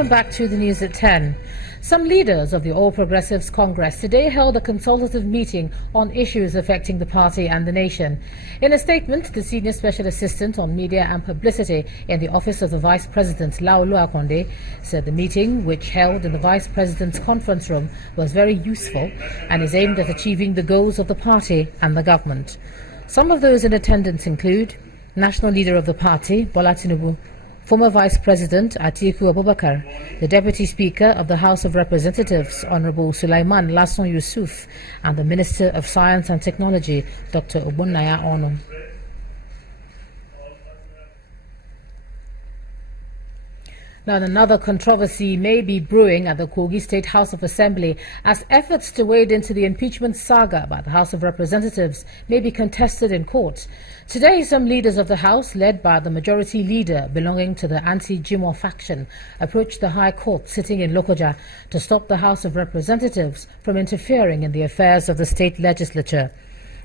Welcome back to the news at 10. Some leaders of the All Progressives Congress today held a consultative meeting on issues affecting the party and the nation. In a statement, the Senior Special Assistant on Media and Publicity in the Office of the Vice President, Laolu Akonde, said the meeting, which held in the Vice President's conference room, was very useful and is aimed at achieving the goals of the party and the government. Some of those in attendance include National Leader of the Party, Bola Tinubu, former Vice President Atiku Abubakar, the Deputy Speaker of the House of Representatives, Honorable Sulaiman Lasson Yusuf, and the Minister of Science and Technology, Dr. Ogbonnaya Onu. Now, another controversy may be brewing at the Kogi State House of Assembly as efforts to wade into the impeachment saga by the House of Representatives may be contested in court. Today, some leaders of the House, led by the majority leader belonging to the anti-Jimoh faction, approached the High Court sitting in Lokoja to stop the House of Representatives from interfering in the affairs of the state legislature.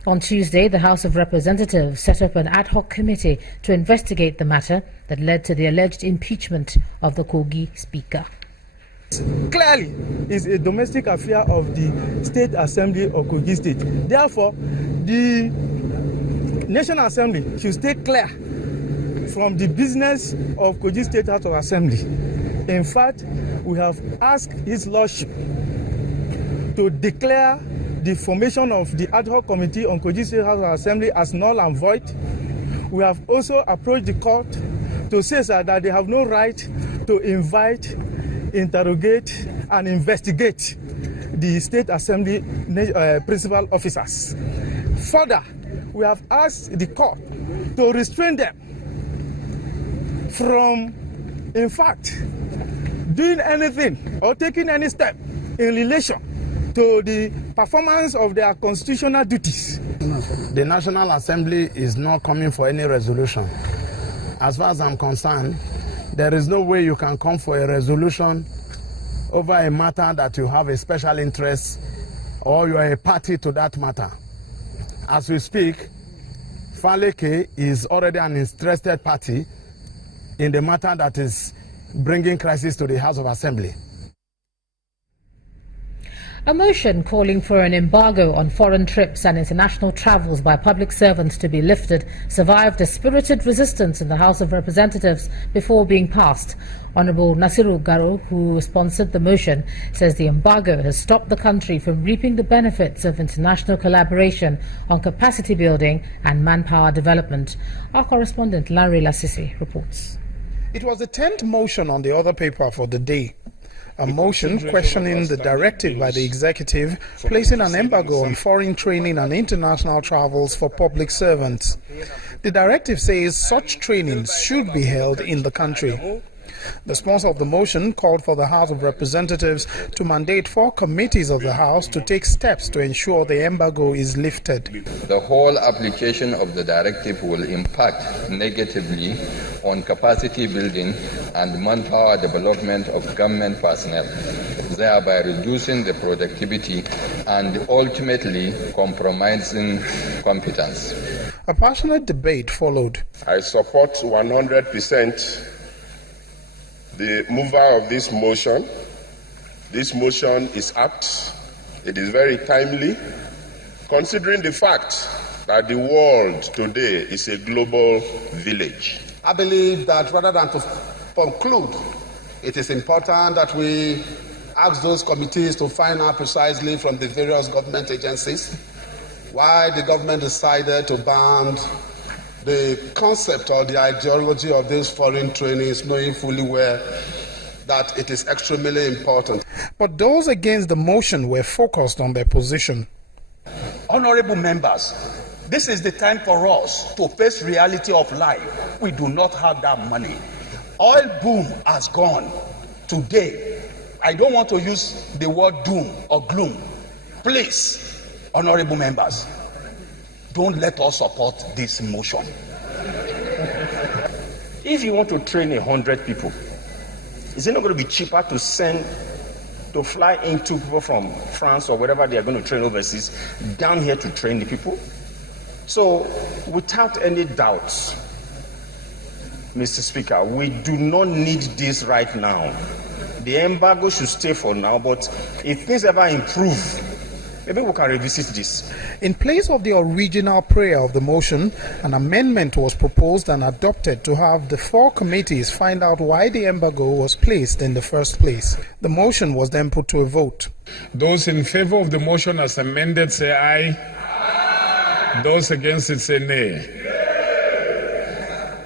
On Tuesday, the House of Representatives set up an ad hoc committee to investigate the matter that led to the alleged impeachment of the Kogi Speaker. Clearly, it's a domestic affair of the State Assembly of Kogi State. Therefore, the National Assembly should stay clear from the business of Kogi State House of Assembly. In fact, we have asked His Lordship to declare the formation of the ad hoc committee on Kogi State House of Assembly as null and void. We have also approached the court to say that they have no right to invite, interrogate, and investigate the State Assembly principal officers. Further, we have asked the court to restrain them from, in fact, doing anything or taking any step in relation to the performance of their constitutional duties. The National Assembly is not coming for any resolution. As far as I'm concerned, there is no way you can come for a resolution over a matter that you have a special interest or you are a party to that matter. As we speak, Faleke is already an interested party in the matter that is bringing crisis to the House of Assembly. A motion calling for an embargo on foreign trips and international travels by public servants to be lifted survived a spirited resistance in the House of Representatives before being passed. Honorable Nasiru Garo, who sponsored the motion, says the embargo has stopped the country from reaping the benefits of international collaboration on capacity building and manpower development. Our correspondent Larry Lasisi reports. It was the 10th motion on the other paper for the day. A motion questioning the directive by the executive placing an embargo on foreign training and international travels for public servants. The directive says such trainings should be held in the country. The sponsor of the motion called for the House of Representatives to mandate 4 committees of the House to take steps to ensure the embargo is lifted. The whole application of the directive will impact negatively on capacity building and manpower development of government personnel, thereby reducing the productivity and ultimately compromising competence. A passionate debate followed. I support 100% the mover of this motion. This motion is apt. It is very timely, considering the fact that the world today is a global village. I believe that rather than to conclude, it is important that we ask those committees to find out precisely from the various government agencies why the government decided to ban the concept or the ideology of these foreign trainings, knowing fully well that it is extremely important. But those against the motion were focused on their position. Honorable members, this is the time for us to face reality of life. We do not have that money. Oil boom has gone. Today, I don't want to use the word doom or gloom. Please, honorable members, don't let us support this motion. If you want to train 100 people, is it not going to be cheaper to fly in 2 people from France or wherever they are going to train overseas down here to train the people? So, without any doubts, Mr. Speaker, we do not need this right now. the embargo should stay for now, but if things ever improve, maybe we can revisit this. In place of the original prayer of the motion, an amendment was proposed and adopted to have the 4 committees find out why the embargo was placed in the first place. The motion was then put to a vote. Those in favor of the motion as amended say aye. Aye. Those against it say nay.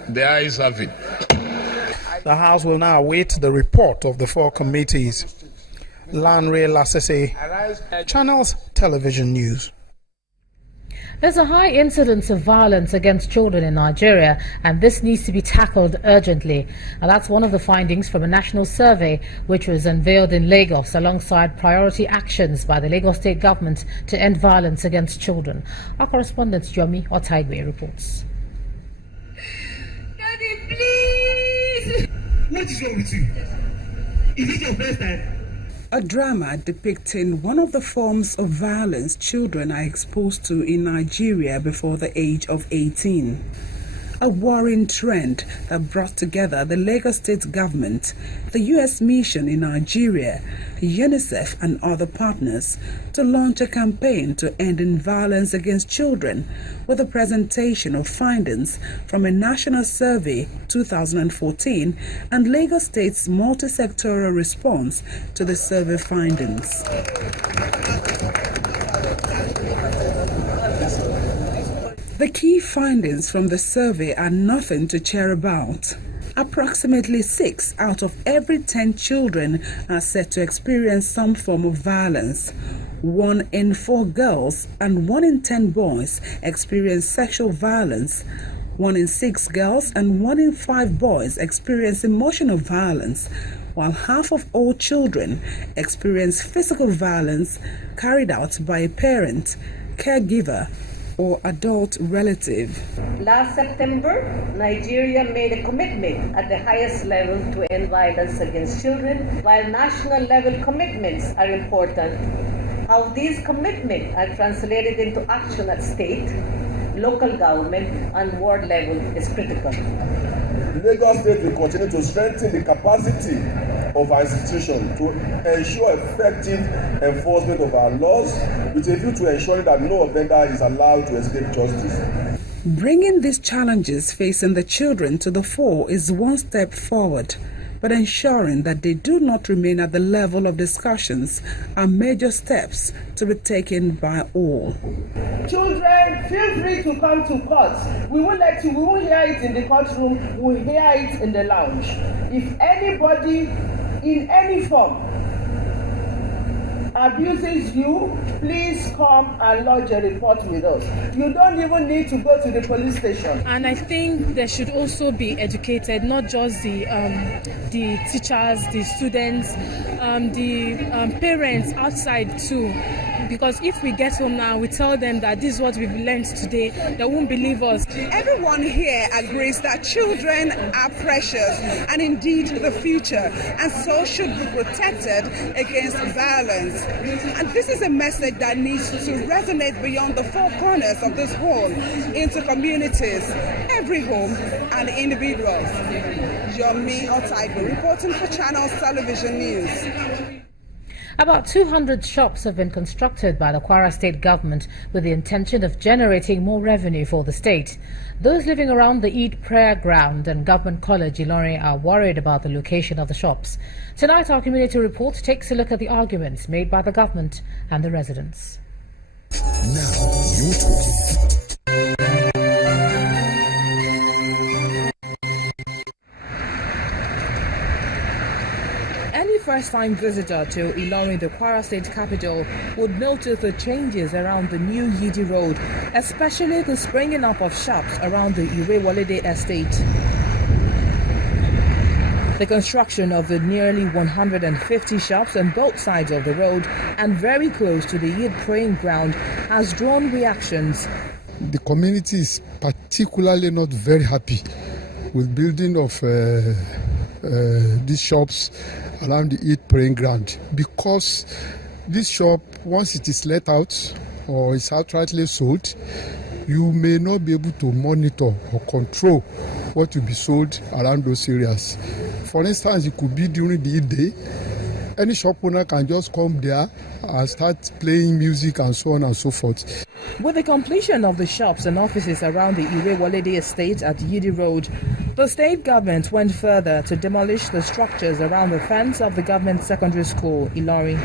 The ayes have it. The House will now await the report of the 4 committees. Lanre Lasese, Channels Television News. There's a high incidence of violence against children in Nigeria, and this needs to be tackled urgently. And that's one of the findings from a national survey which was unveiled in Lagos alongside priority actions by the Lagos state government to end violence against children. Our correspondent Yomi Otaigwe reports. Daddy, please! What is wrong with you? Is it your first time? A drama depicting one of the forms of violence children are exposed to in Nigeria before the age of 18. A worrying trend that brought together the Lagos state government, the U.S. mission in Nigeria, UNICEF and other partners to launch a campaign to end violence against children with a presentation of findings from a national survey 2014 and Lagos state's multi-sectoral response to the survey findings. The key findings from the survey are nothing to cheer about. Approximately 6 out of every 10 children are said to experience some form of violence. 1 in 4 girls and 1 in 10 boys experience sexual violence. 1 in 6 girls and 1 in 5 boys experience emotional violence, while half of all children experience physical violence carried out by a parent, caregiver, or adult relative. Last September, Nigeria made a commitment at the highest level to end violence against children. While national level commitments are important, how these commitments are translated into action at state, local government, and ward level is critical. Lagos State will continue to strengthen the capacity of our institution to ensure effective enforcement of our laws with a view to ensuring that no offender is allowed to escape justice. Bringing these challenges facing the children to the fore is one step forward, but ensuring that they do not remain at the level of discussions are major steps to be taken by all. Children, feel free to come to court. We won't hear it in the courtroom, we'll hear it in the lounge. If anybody in any form abuses you, please come and lodge a report with us. You don't even need to go to the police station. And I think there should also be educated, not just the teachers, the students, the parents outside too. Because if we get home now, we tell them that this is what we've learned today, they won't believe us. Everyone here agrees that children are precious and indeed the future, and so should be protected against violence. And this is a message that needs to resonate beyond the 4 corners of this hall into communities, every home, and individuals. Yomi Otaigwe reporting for Channels Television News. About 200 shops have been constructed by the Kwara state government with the intention of generating more revenue for the state. Those living around the Eid Prayer Ground and Government College Ilorin are worried about the location of the shops. Tonight, our community report takes a look at the arguments made by the government and the residents. Now, your talk. First-time visitor to Ilorin, the Kwara state capital, would notice the changes around the new Yidi Road, especially the springing up of shops around the Irewolede estate. The construction of the nearly 150 shops on both sides of the road and very close to the Eid praying ground has drawn reactions. The community is particularly not very happy with building of these shops around the Eid praying ground, because this shop, once it is let out or is outrightly sold, you may not be able to monitor or control what will be sold around those areas. For instance, it could be during the Eid day, Any shop owner can just come there and start playing music and so on and so forth. With the completion of the shops and offices around the Irewolede estate at Yidi Road, the state government went further to demolish the structures around the fence of the government secondary school, Ilorin.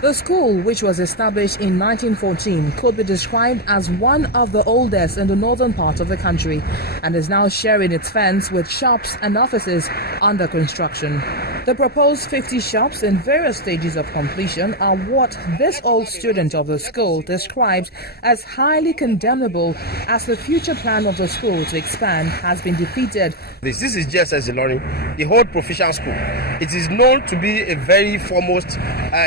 The school, which was established in 1914, could be described as one of the oldest in the northern part of the country and is now sharing its fence with shops and offices under construction. The proposed 50 shops in various stages of completion are what this old student of the school describes as highly condemnable, as the future plan of the school to expand has been defeated. This is GSS Ilorin, the whole provincial school. It is known to be a very foremost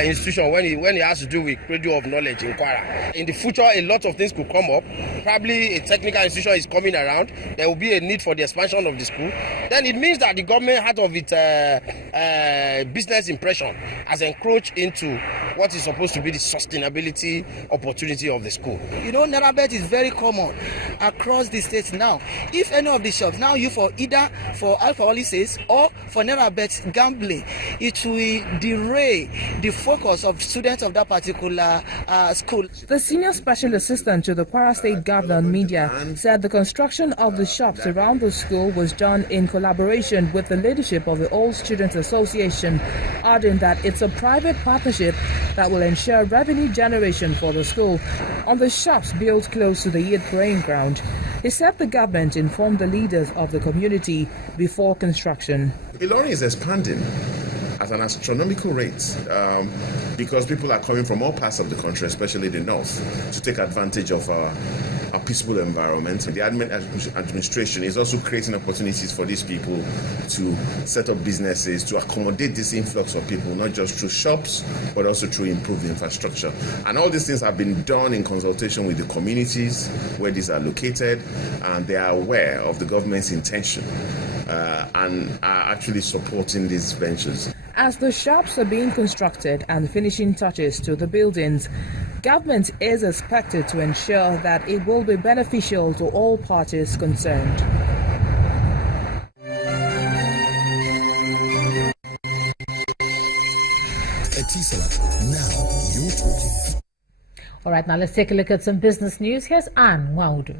institution when it has to do with cradle of knowledge in Kwara. In the future, a lot of things could come up. Probably a technical institution is coming around. There will be a need for the expansion of the school. Then it means that the government, out of its business impression, has encroached into what is supposed to be the sustainability opportunity of the school. You know, Narabet is very common across the states now. If any of the shops now you for either for alcoholics or for Narabet gambling, it will derail the focus of students of that particular school. The senior special assistant to the Kwara State Governor on Media said the construction of the shops around the school was done in collaboration with the leadership of the Old Students Association, adding that it's a private partnership that will ensure revenue generation for the school. On the shops built close to the Eid praying ground, he said the government informed the leaders of the community before construction. Ilorin is expanding at an astronomical rate because people are coming from all parts of the country, especially the north, to take advantage of a peaceful environment. The administration is also creating opportunities for these people to set up businesses, to accommodate this influx of people, not just through shops, but also through improved infrastructure. And all these things have been done in consultation with the communities where these are located, and they are aware of the government's intention and are actually supporting these ventures. As the shops are being constructed and finishing touches to the buildings, government is expected to ensure that it will be beneficial to all parties concerned. Now you're talking. All right, now let's take a look at some business news. Here's Anne Waudu.